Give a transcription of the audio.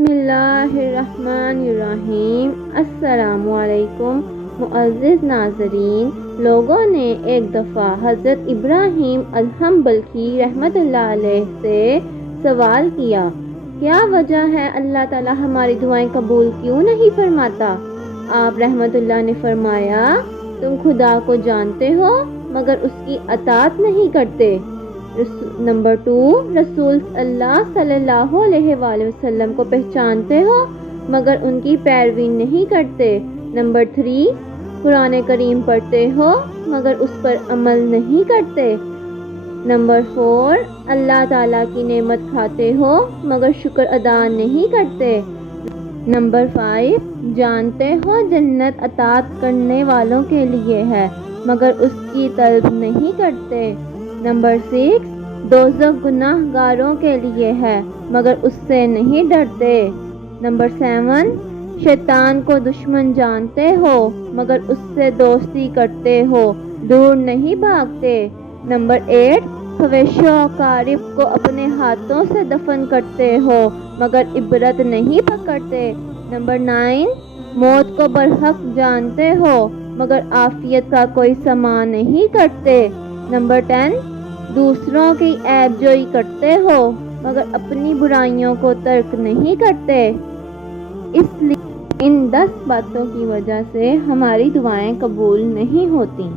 बिस्मिल्लाहिर्रहमानिर्रहीम। अस्सलाम वालेकुम मुअज़्ज़िज़ नाज़रीन। लोगों ने एक दफ़ा हज़रत इब्राहीम अल-बलखी रहमतुल्लाह अलैह से सवाल किया, क्या वजह है अल्लाह ताला हमारी दुआएं कबूल क्यों नहीं फरमाता? आप रहमतुल्लाह ने फरमाया, तुम खुदा को जानते हो मगर उसकी अताअत नहीं करते। नंबर 2, रसूल अल्लाह सल्लल्लाहु अलैहि वसल्लम को पहचानते हो मगर उनकी पैरवी नहीं करते। नंबर 3, कुरान करीम पढ़ते हो मगर उस पर अमल नहीं करते। नंबर 4, अल्लाह ताला की नेमत खाते हो मगर शुक्र अदा नहीं करते। नंबर 5, जानते हो जन्नत अताअत करने वालों के लिए है मगर उसकी तलब नहीं करते। नंबर 6, दोज़ख गुनाहगारों के लिए है मगर उससे नहीं डरते। नंबर 7, शैतान को दुश्मन जानते हो मगर उससे दोस्ती करते हो, दूर नहीं भागते। नंबर 8, ख्वाहिशों कारिब को अपने हाथों से दफन करते हो मगर इबरत नहीं पकड़ते। नंबर 9, मौत को बरहक जानते हो मगर आफियत का कोई सामान नहीं करते। नंबर 10, दूसरों की ऐबजोई करते हो मगर अपनी बुराइयों को तर्क नहीं करते। इसलिए इन 10 बातों की वजह से हमारी दुआएं कबूल नहीं होती।